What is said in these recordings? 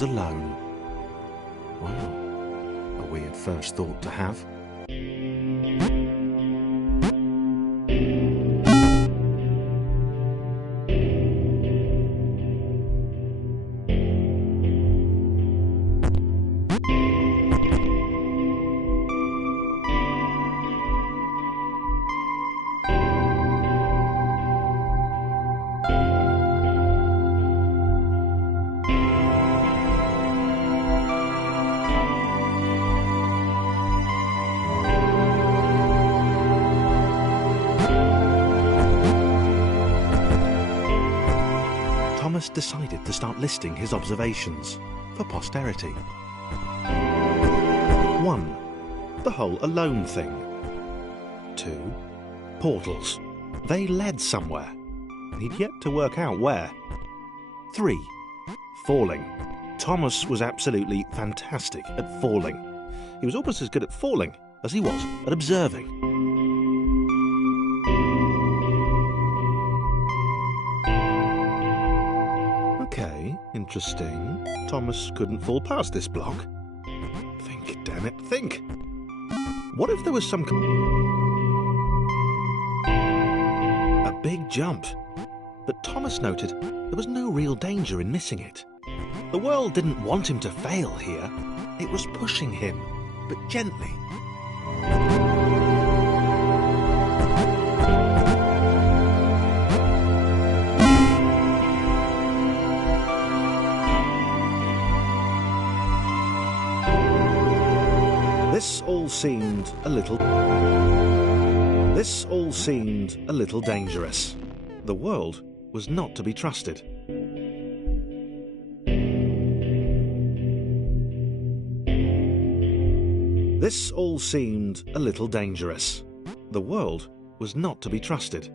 was alone. Wow, a weird first thought to have. Thomas decided to start listing his observations for posterity. 1. The whole alone thing. 2. Portals. They led somewhere. He'd yet to work out where. 3. Falling. Thomas was absolutely fantastic at falling. He was almost as good at falling as he was at observing. Okay, interesting. Thomas couldn't fall past this block. Think, damn it, think! What if there was some... a big jump? But Thomas noted there was no real danger in missing it. The world didn't want him to fail here. It was pushing him, but gently. This all seemed a little dangerous. The world was not to be trusted. This all seemed a little dangerous. The world was not to be trusted.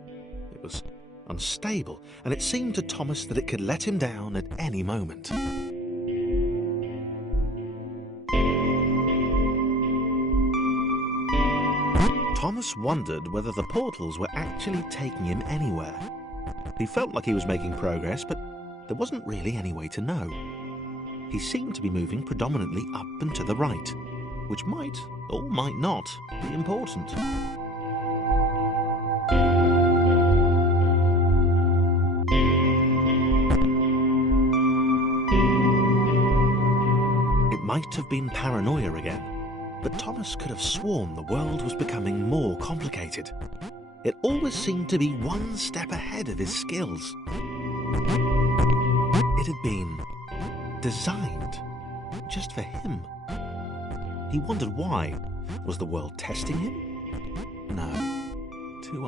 It was unstable, and it seemed to Thomas that it could let him down at any moment. Thomas wondered whether the portals were actually taking him anywhere. He felt like he was making progress, but there wasn't really any way to know. He seemed to be moving predominantly up and to the right, which might, or might not, be important. It might have been paranoia again. But Thomas could have sworn the world was becoming more complicated. It always seemed to be one step ahead of his skills. It had been designed just for him. He wondered why. Was the world testing him? No. Too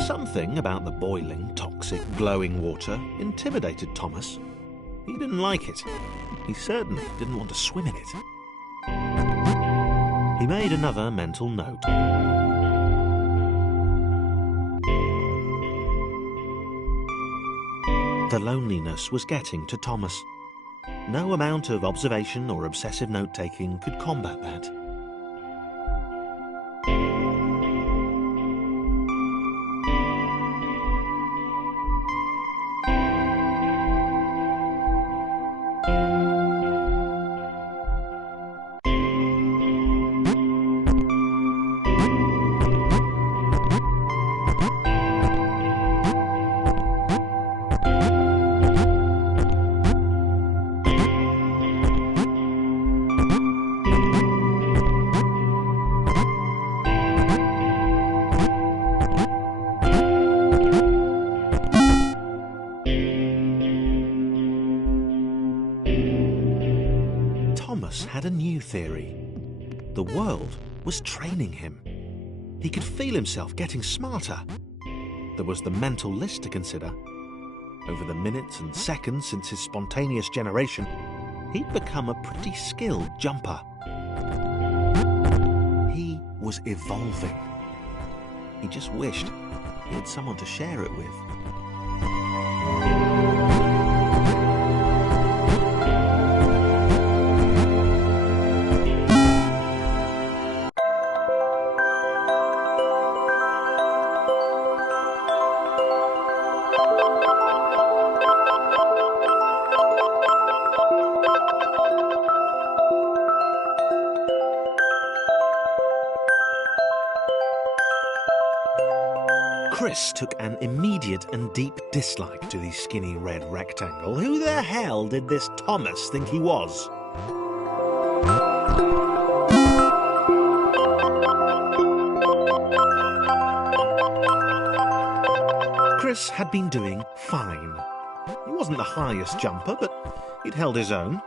Something about the boiling, toxic, glowing water intimidated Thomas. He didn't like it. He certainly didn't want to swim in it. He made another mental note. The loneliness was getting to Thomas. No amount of observation or obsessive note-taking could combat that. Thomas had a new theory. The world was training him. He could feel himself getting smarter. There was the mental list to consider. Over the minutes and seconds since his spontaneous generation, he'd become a pretty skilled jumper. He was evolving. He just wished he had someone to share it with. Chris took an immediate and deep dislike to the skinny red rectangle. Who the hell did this Thomas think he was? Chris had been doing fine. He wasn't the highest jumper, but he'd held his own.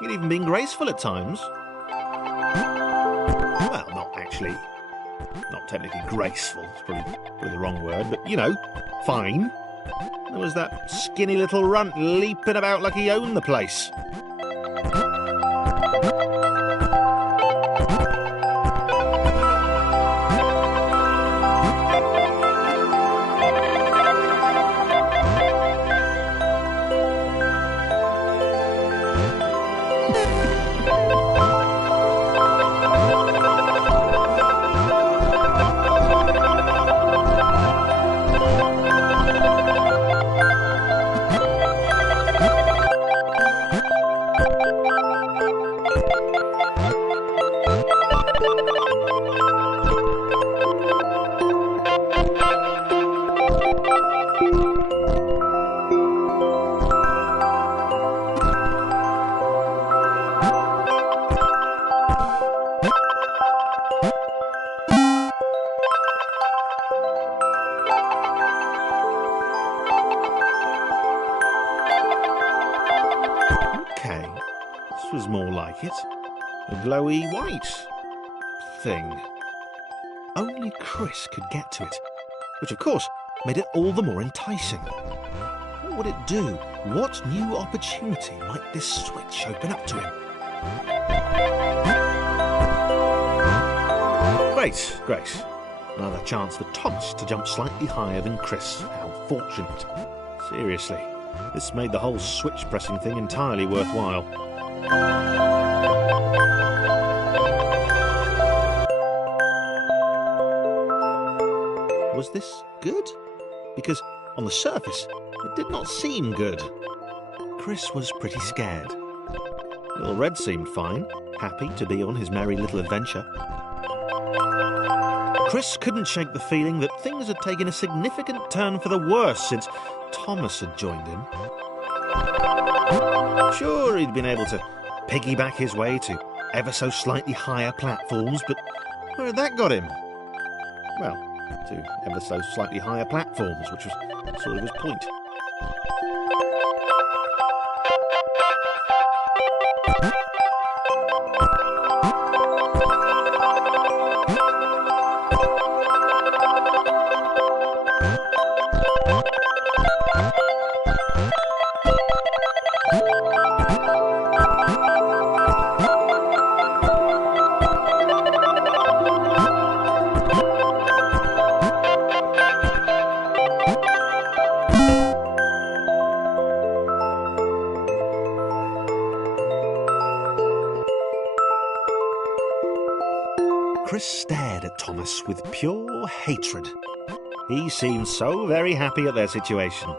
He'd even been graceful at times. Well, not technically graceful, it's probably the wrong word, but, you know, fine. There was that skinny little runt leaping about like he owned the place. Was more like it. A glowy white thing. Only Chris could get to it, which of course made it all the more enticing. What would it do? What new opportunity might this switch open up to him? Great. Another chance for Thomas to jump slightly higher than Chris. How fortunate. Seriously, this made the whole switch pressing thing entirely worthwhile. Was this good? Because on the surface, it did not seem good. Chris was pretty scared. Little Red seemed fine, happy to be on his merry little adventure. Chris couldn't shake the feeling that things had taken a significant turn for the worse since Thomas had joined him. Sure, he'd been able to piggyback his way to ever so slightly higher platforms, but where had that got him? Well, to ever so slightly higher platforms, which was sort of his point. Chris stared at Thomas with pure hatred. He seemed so very happy at their situation.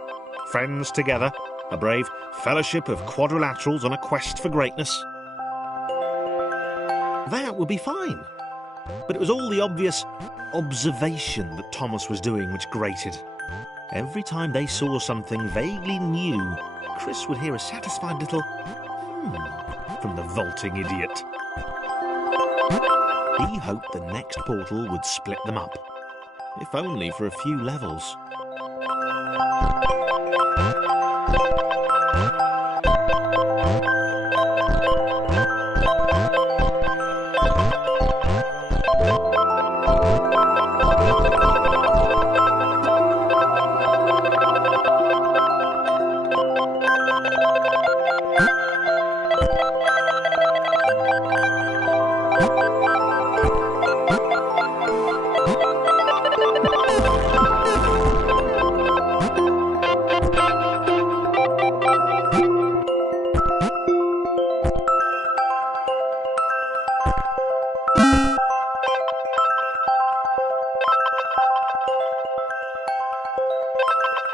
Friends together, a brave fellowship of quadrilaterals on a quest for greatness. That would be fine. But it was all the obvious observation that Thomas was doing which grated. Every time they saw something vaguely new, Chris would hear a satisfied little from the vaulting idiot. He hoped the next portal would split them up, if only for a few levels.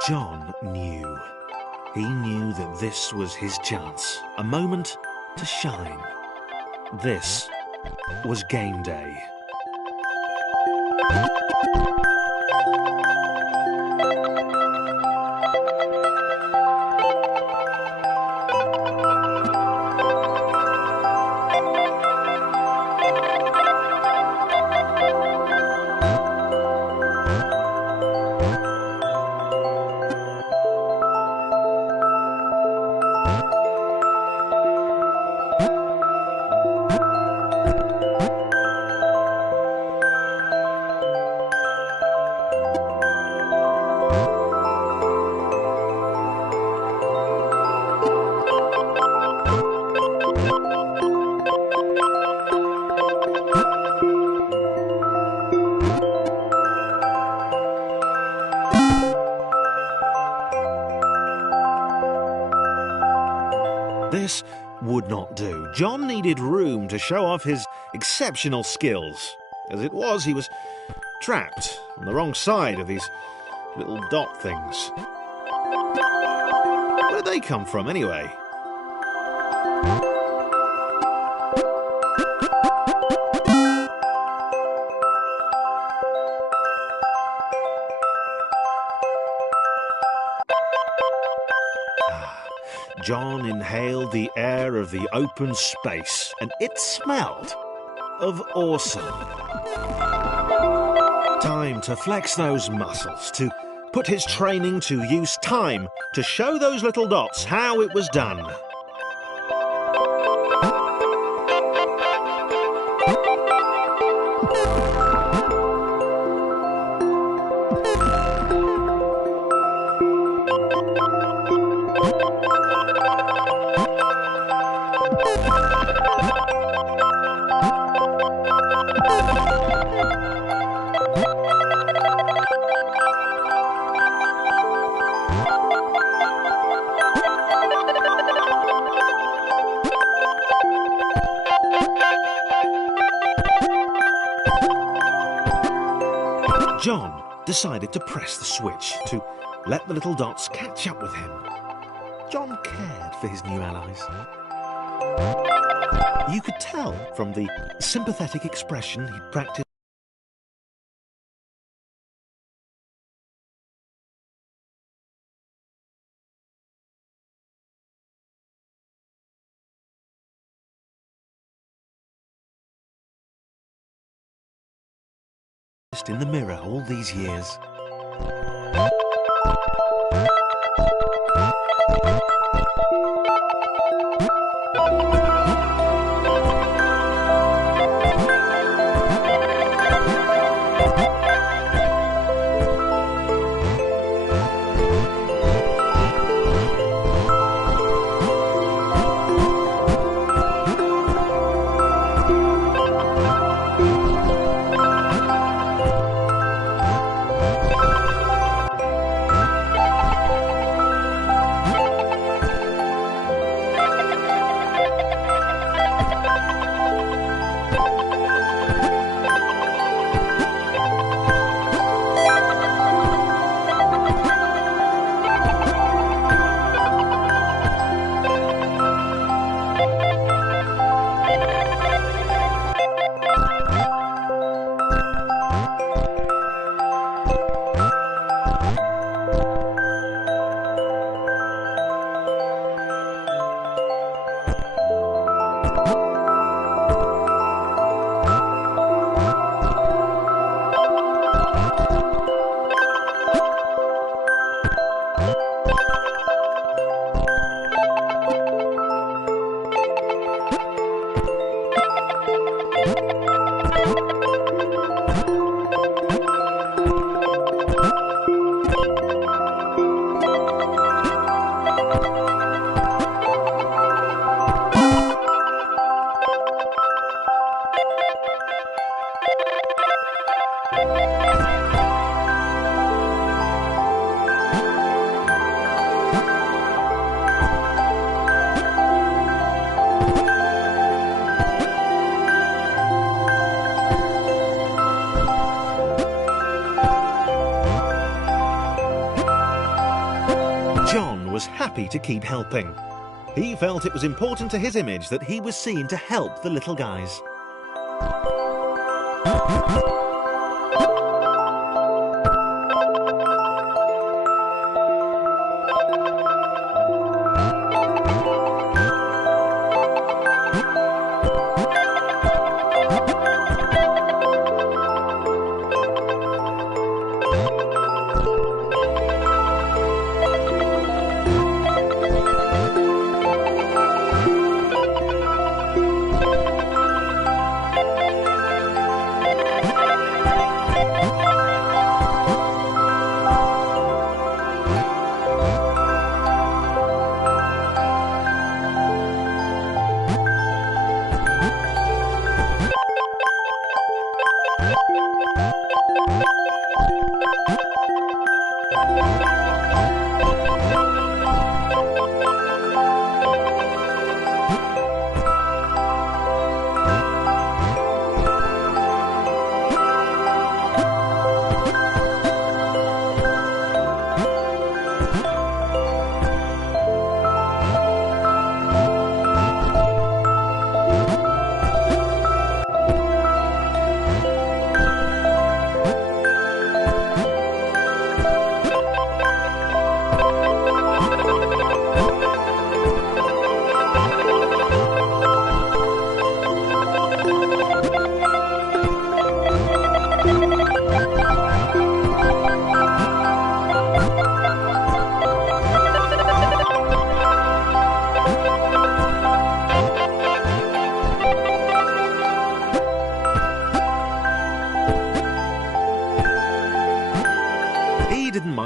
John knew. He knew that this was his chance, a moment to shine. This was game day. do. John needed room to show off his exceptional skills. As it was, he was trapped on the wrong side of these little dot things. Where'd they come from, anyway? John inhaled the air of the open space, and it smelled of awesome. Time to flex those muscles, to put his training to use, time to show those little dots how it was done. John decided to press the switch to let the little dots catch up with him. John cared for his new allies. You could tell from the sympathetic expression he'd practiced in the mirror all these years. John was happy to keep helping. He felt it was important to his image that he was seen to help the little guys.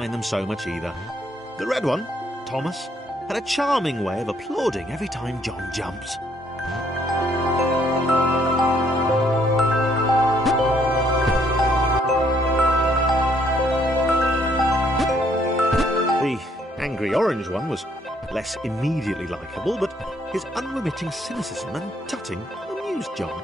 mind them so much either. The red one, Thomas, had a charming way of applauding every time John jumps. The angry orange one was less immediately likeable, but his unremitting cynicism and tutting amused John.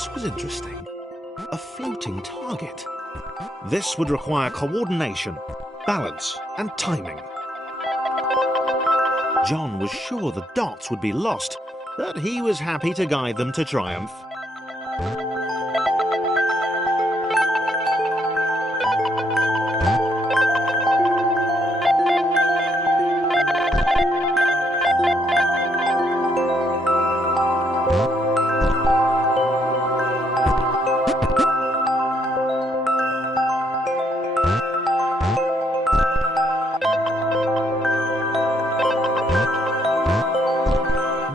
this was interesting. A floating target. This would require coordination, balance, and timing. John was sure the dots would be lost, but he was happy to guide them to triumph.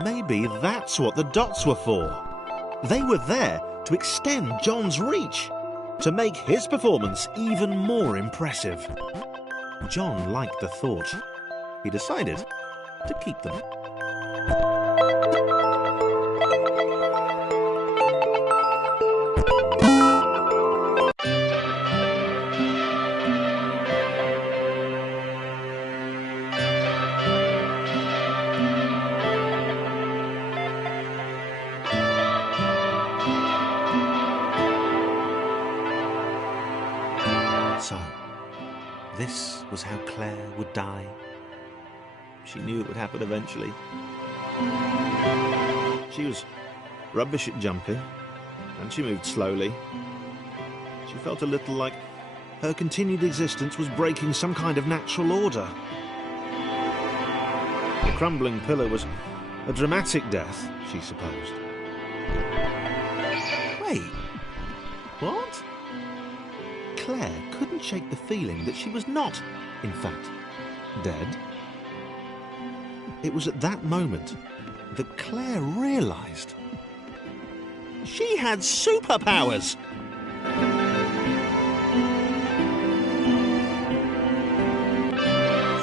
Maybe that's what the dots were for. They were there to extend John's reach, to make his performance even more impressive. John liked the thought. He decided to keep them. So, this was how Claire would die. She knew it would happen eventually. She was rubbish at jumping, and she moved slowly. She felt a little like her continued existence was breaking some kind of natural order. The crumbling pillar was a dramatic death, she supposed. Wait, what? Claire couldn't shake the feeling that she was not, in fact, dead. It was at that moment that Claire realised she had superpowers.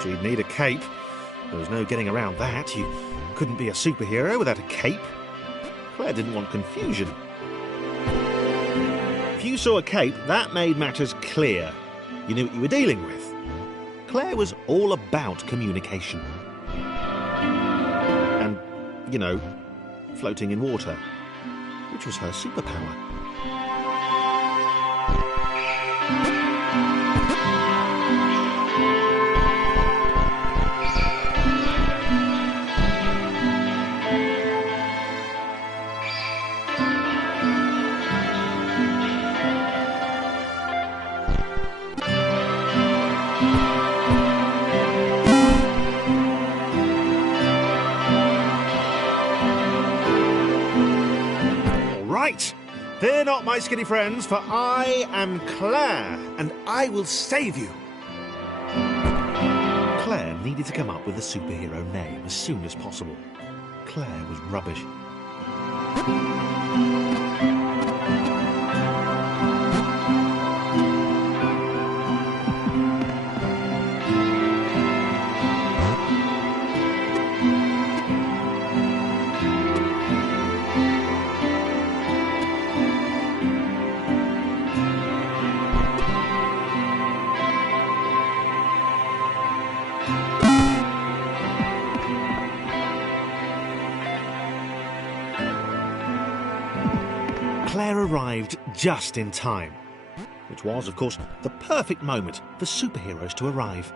She'd need a cape. There was no getting around that. You couldn't be a superhero without a cape. Claire didn't want confusion. If you saw a cape, that made matters clear. You knew what you were dealing with. Claire was all about communication. And, you know, floating in water, which was her superpower. Right, fear not, my skinny friends, for I am Claire, and I will save you. Claire needed to come up with a superhero name as soon as possible. Claire was rubbish. Claire arrived just in time, which was, of course, the perfect moment for superheroes to arrive.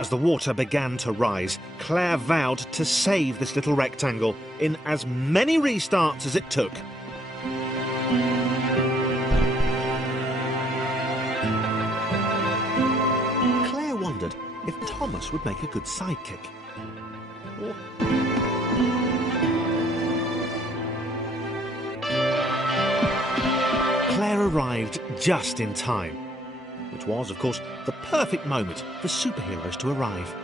As the water began to rise, Claire vowed to save this little rectangle in as many restarts as it took. Claire wondered if Thomas would make a good sidekick. Claire arrived just in time, which was, of course, the perfect moment for superheroes to arrive.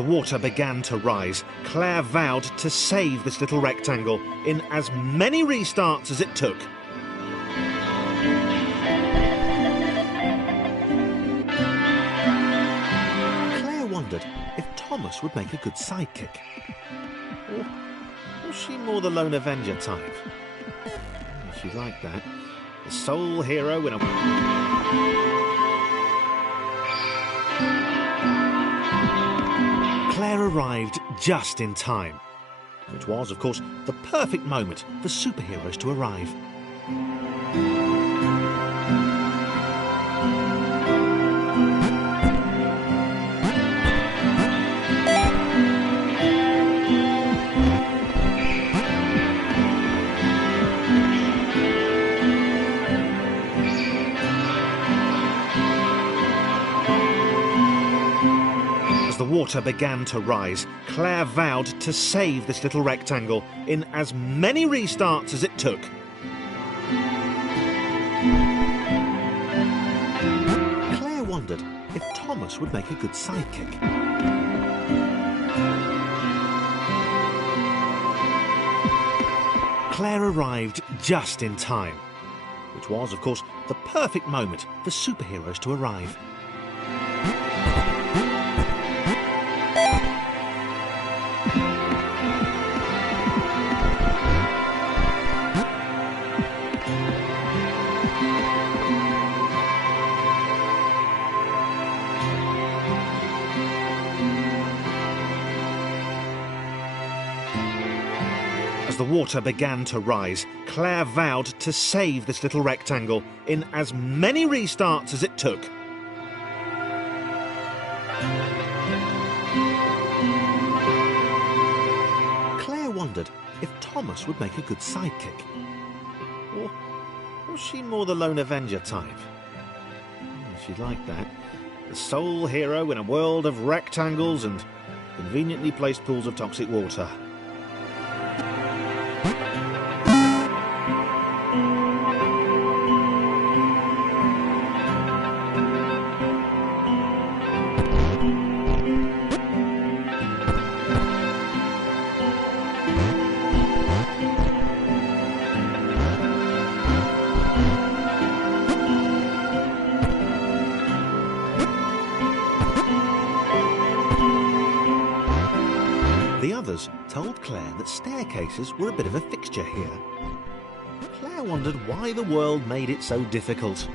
As the water began to rise, Claire vowed to save this little rectangle in as many restarts as it took. Claire wondered if Thomas would make a good sidekick. Or was she more the lone avenger type? She liked that. The sole hero in a... Claire arrived just in time, which was, of course, the perfect moment for superheroes to arrive. The water began to rise, Claire vowed to save this little rectangle in as many restarts as it took. Claire wondered if Thomas would make a good sidekick. Claire arrived just in time, which was, of course, the perfect moment for superheroes to arrive. As the water began to rise, Claire vowed to save this little rectangle in as many restarts as it took. Claire wondered if Thomas would make a good sidekick. Or was she more the lone avenger type? She liked that. The sole hero in a world of rectangles and conveniently placed pools of toxic water. The others told Claire that staircases were a bit of a fixture here. Claire wondered why the world made it so difficult.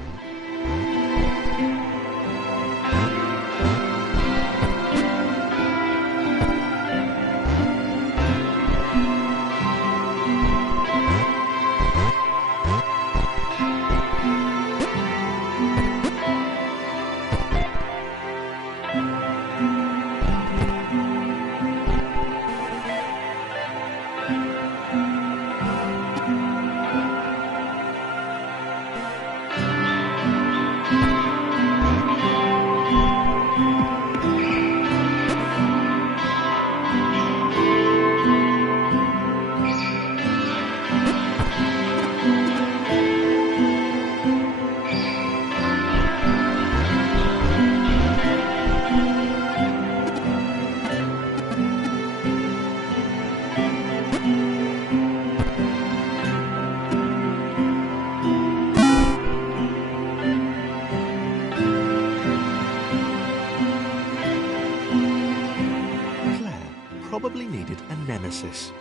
Probably needed a nemesis,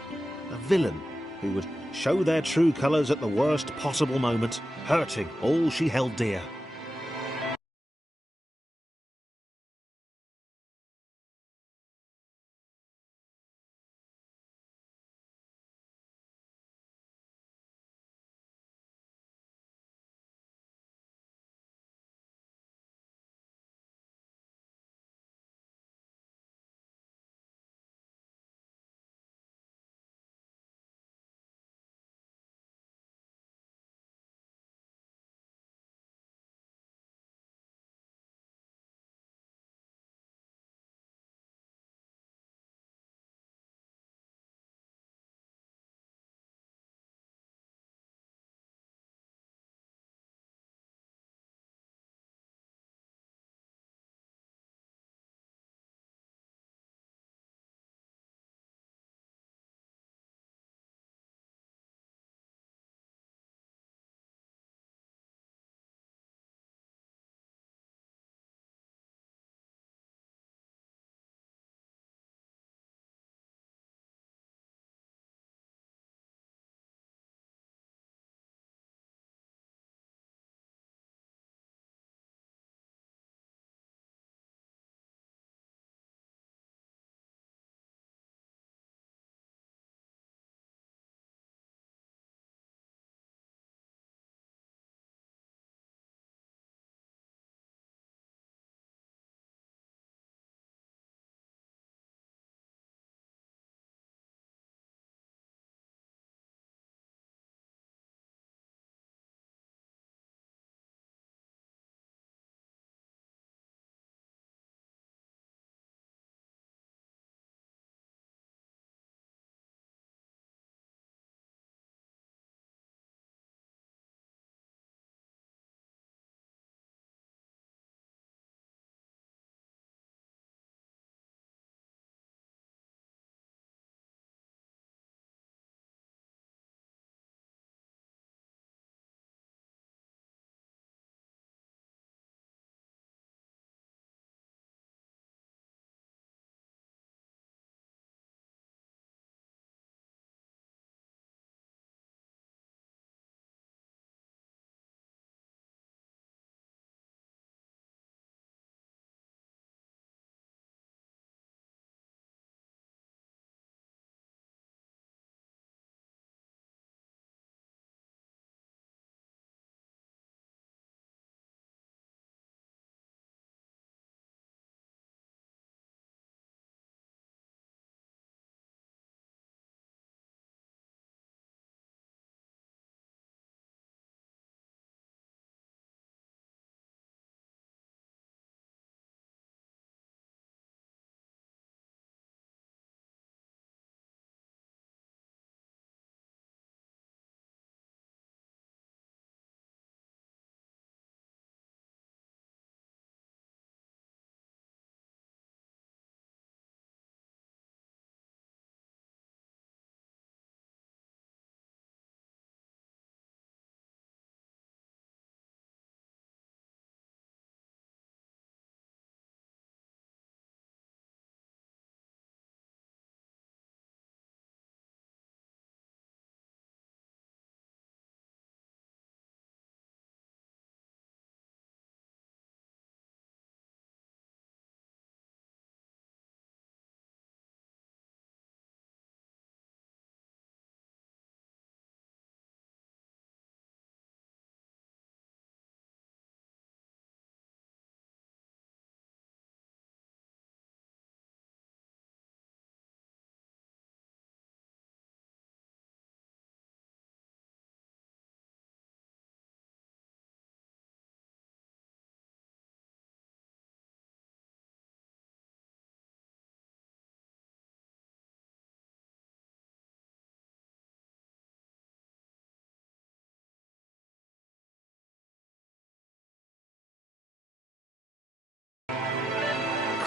a villain who would show their true colours at the worst possible moment, hurting all she held dear.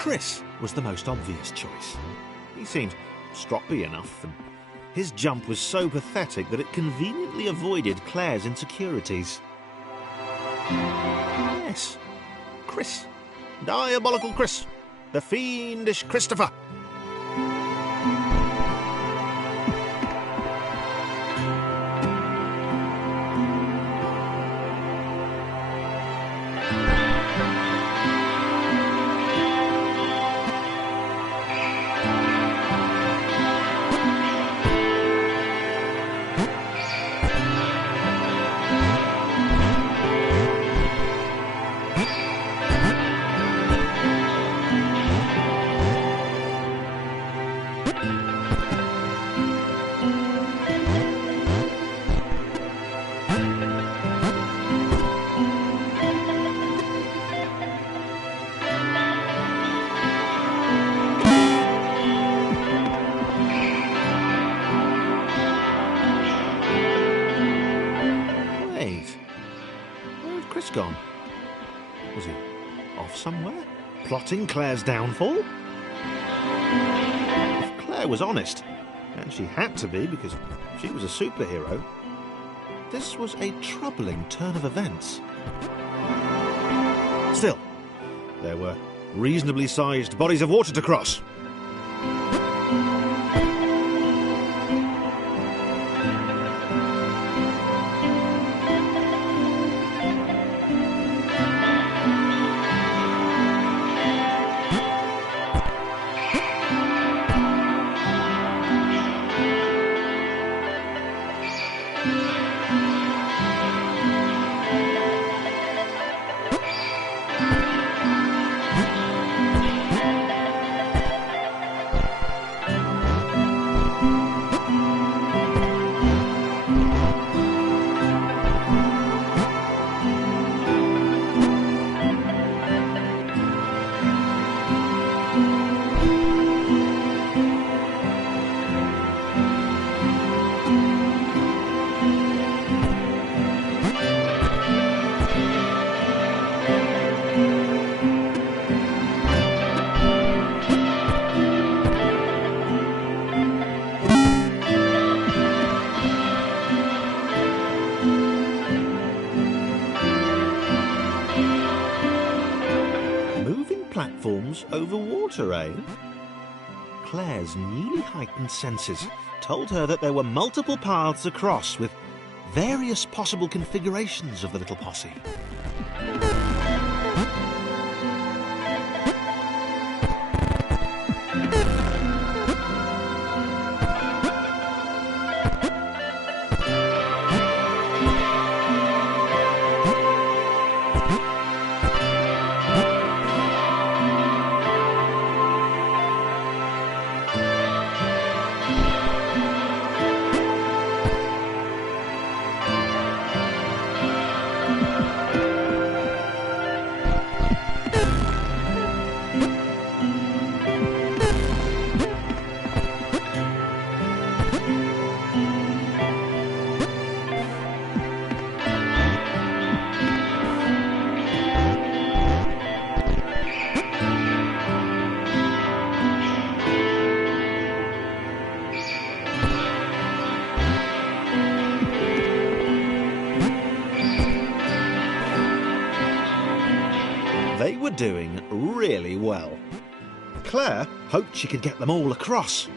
Chris was the most obvious choice. He seemed stroppy enough, and his jump was so pathetic that it conveniently avoided Claire's insecurities. Yes, Chris. Diabolical Chris. The fiendish Christopher. Gone? Was he off somewhere? Plotting Claire's downfall? If Claire was honest, and she had to be because she was a superhero, this was a troubling turn of events. Still, there were reasonably sized bodies of water to cross. Platforms over water, eh? Claire's newly heightened senses told her that there were multiple paths across with various possible configurations of the little posse. They were doing really well. Claire hoped she could get them all across.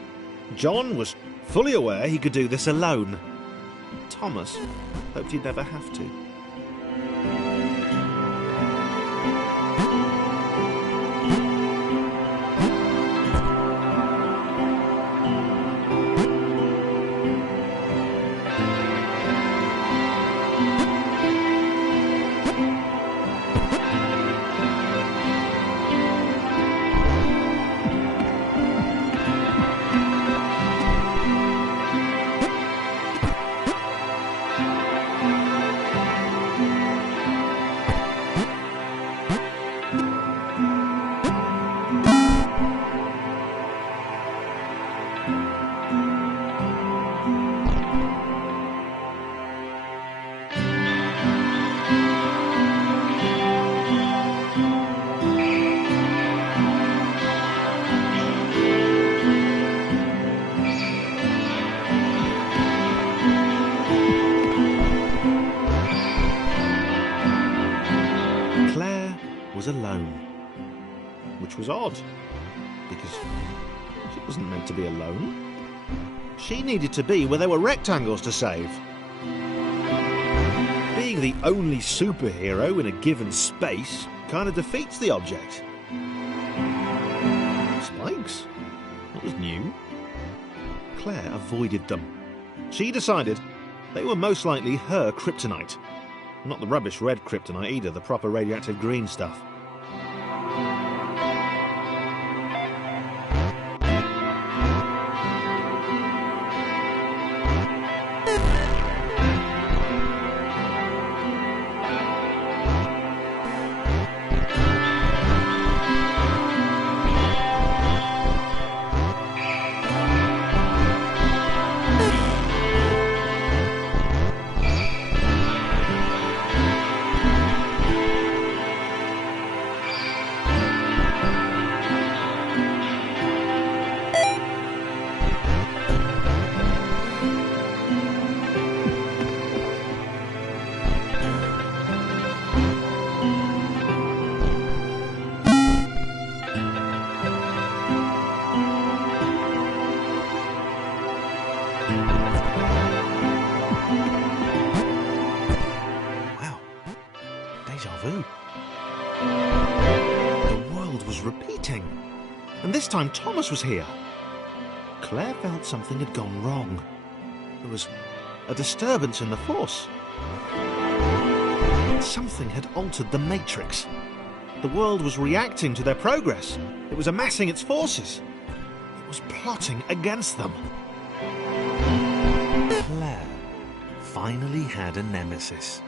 John was fully aware he could do this alone. Thomas hoped he'd never have to. was alone. Which was odd, because she wasn't meant to be alone. She needed to be where there were rectangles to save. Being the only superhero in a given space kind of defeats the object. Spikes? That was new. Claire avoided them. She decided they were most likely her kryptonite. Not the rubbish red kryptonite either, the proper radioactive green stuff. Wow, deja vu. The world was repeating, and this time Thomas was here. Claire felt something had gone wrong. There was a disturbance in the force. Something had altered the matrix. The world was reacting to their progress. It was amassing its forces. It was plotting against them. Claire finally had a nemesis.